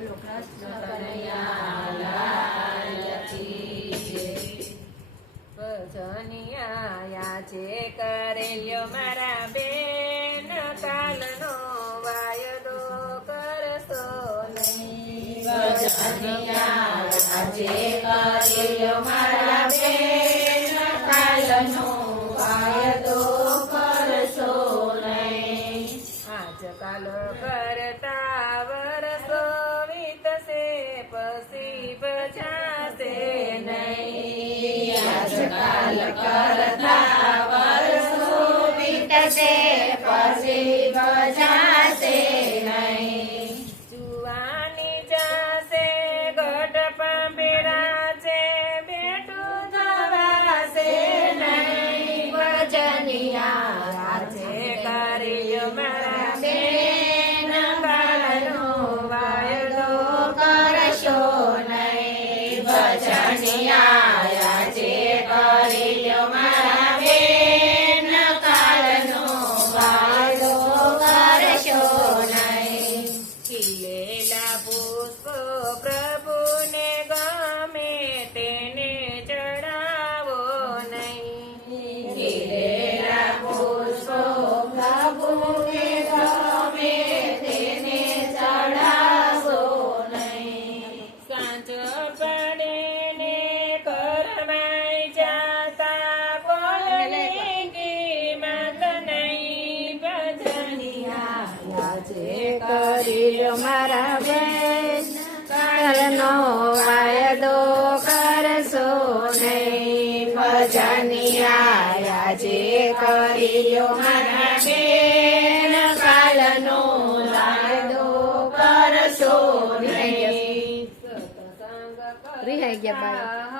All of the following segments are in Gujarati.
આપણો પ્રશ્ન મારા બેન કાલનો વાયદો કરશો નહીં. ભજનિયા મારા ભરતા વર્ષો વીતશે પછી ભજા કર્યો મારા બેન કાલનો વાયદો કરશો નહીં ભજનિયા આજે કર્યો મારા બેન કાલનો વાયદો કરશો નહીં રિહાઈ ગયા બાય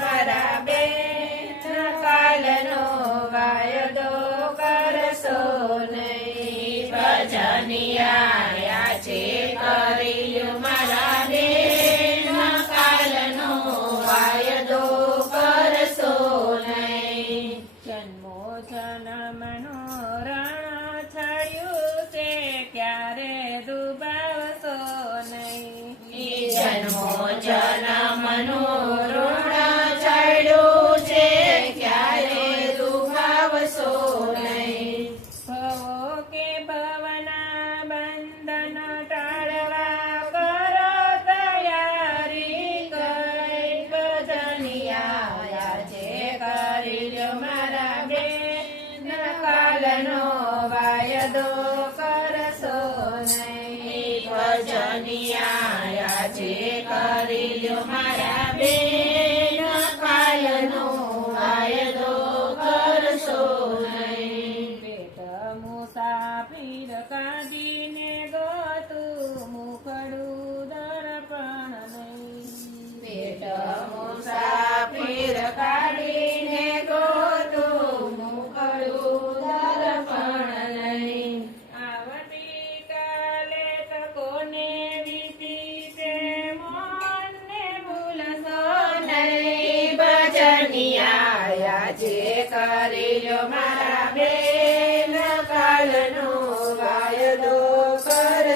મારા બેન કાલનો વાયદો કરશો નહીં. ભજનિયા છે કર્યું મારા બેન કાલનો વાયદો કરશો નહીં. જન્મો જન્મનો રણ તે ક્યારે દુબાવશો નહીં. જન્મો જન્મનો વાંધો કરશો નહીં ભજનિયા જે કરી લો મારા બેન. કાયનો વાયદો કરશો નહીં. બેટ મુસાફીર કાદી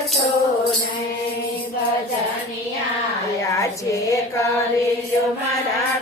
છો નહીં ભજનિયા જે કર્યો મારા